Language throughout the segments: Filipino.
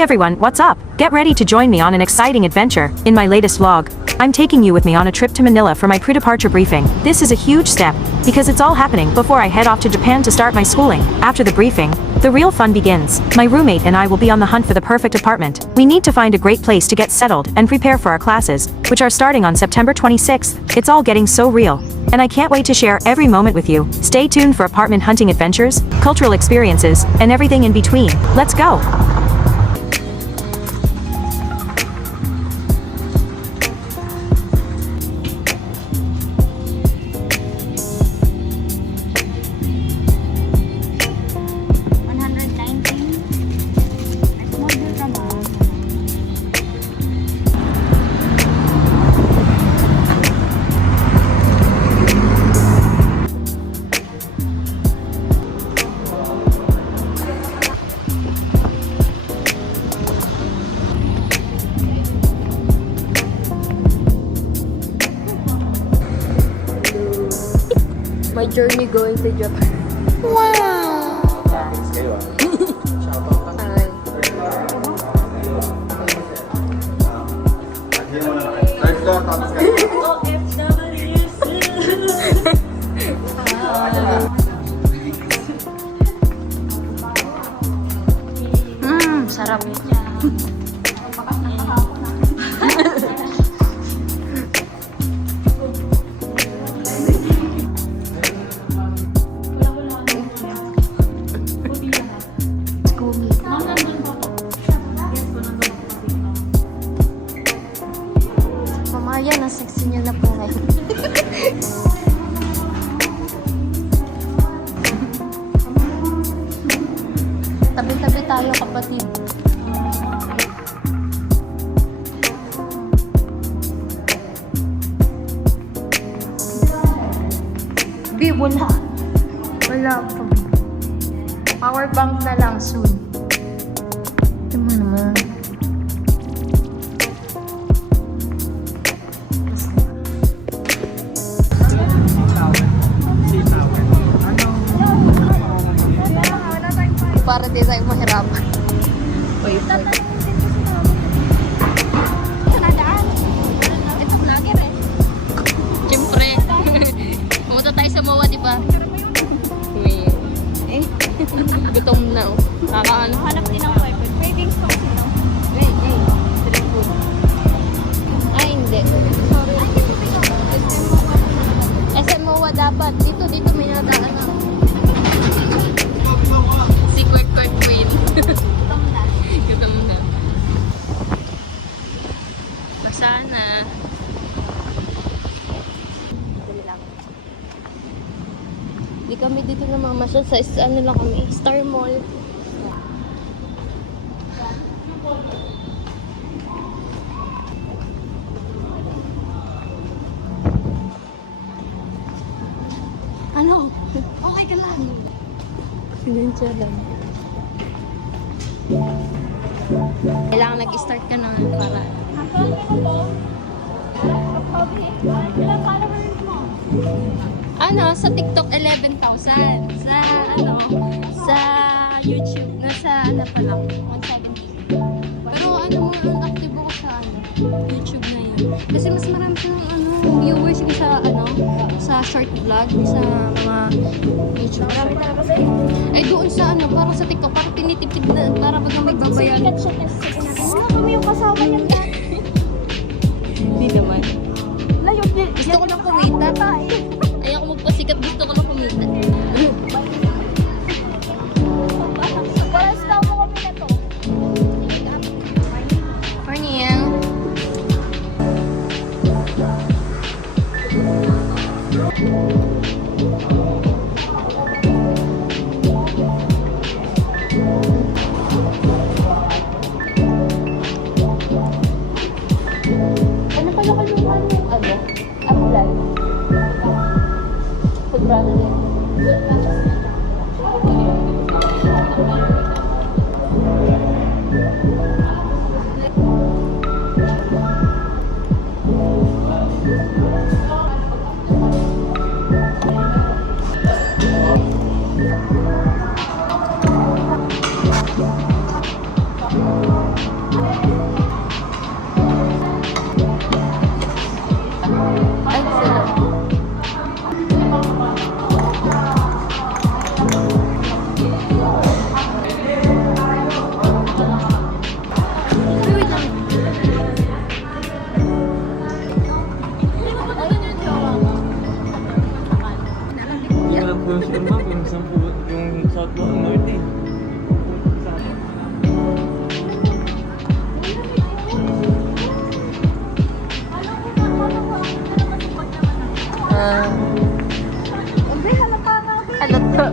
Hey everyone, what's up? Get ready to join me on an exciting adventure. In my latest vlog, I'm taking you with me on a trip to Manila for my pre-departure briefing. This is a huge step, because it's all happening before I head off to Japan to start my schooling. After the briefing, the real fun begins. My roommate and I will be on the hunt for the perfect apartment. We need to find a great place to get settled and prepare for our classes, which are starting on September 26th. It's all getting so real, and I can't wait to share every moment with you. Stay tuned for apartment hunting adventures, cultural experiences, and everything in between. Let's go! My journey going to Japan. Wow! Sarap. Mamaya, nasexy niya na po ngayon. Tabi-tabi tayo, kapatid. Wala. Wala po. Power bank na lang soon. Tama naman. Para di tayo mahirapan. Wait. Ito vlogger eh. Siyempre. Pumunta tayo sa MOA, di ba? Gutom na oh. Kakaano. Hanap din ang wifi. Cravings ko kasi no? Hey. Street food. Ay, hindi. Sorry. SM MOA dapat. Dito may nadaan na. Si Court Queen. Gutom na. Gutom na. Basa na. Dali lang. Di kami dito namamasyal sa ano lang kami, Star Mall. Ano? Okay ka lang. Ganyan siya lang. Kailangan nag-start ka na para... Ilang followers mo? Ano, sa TikTok 11,000. Sa ano, sa YouTube nasa ano pa lang, 170. Pero ano mo, active ako sa ano, YouTube na yun. Kasi mas marami ng ano, viewers yung sa ano, sa short vlog, sa mga YouTube. Marami talaga sa'yo. Eh doon sa ano, parang sa TikTok, parang tinitipid na, para pag may babayaran. Sikat siya kasi sinabi. Wala kami yung kasama niyan dati. Hindi naman. Layo, Gusto ko lang kumita. Ayaw ko magpasikat, gusto ko lang kumita. Paras daw mo kami na to. Morning. Ano pala kalungan yung ano? Apply. Food brother. Yung si Ma'am, yung South North eh. Hindi, halata na ako. Halata.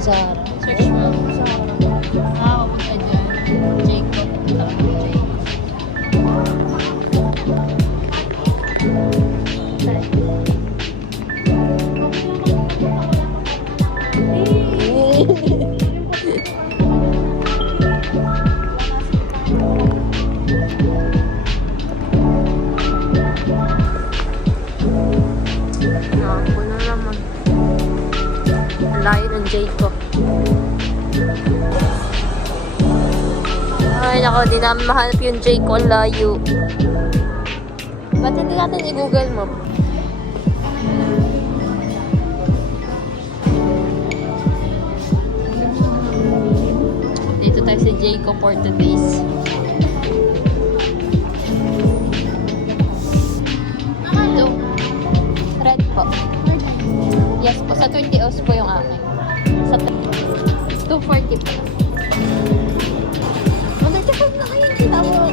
Zara. Search mo. Pupunta dyan. Jacob. Tapos Jacob. Ako na naman. Ang layo ng Jacob. Ay, nako, di namin mahanap yung Jacob. Ang layo. Ba't hindi natin i-google mo? Dito tayo sa Jacob for today's. Ito. Red po. Yes po. Sa 20 oz po yung akin. Sa 240 po. Maganda na kayo. Kita mo.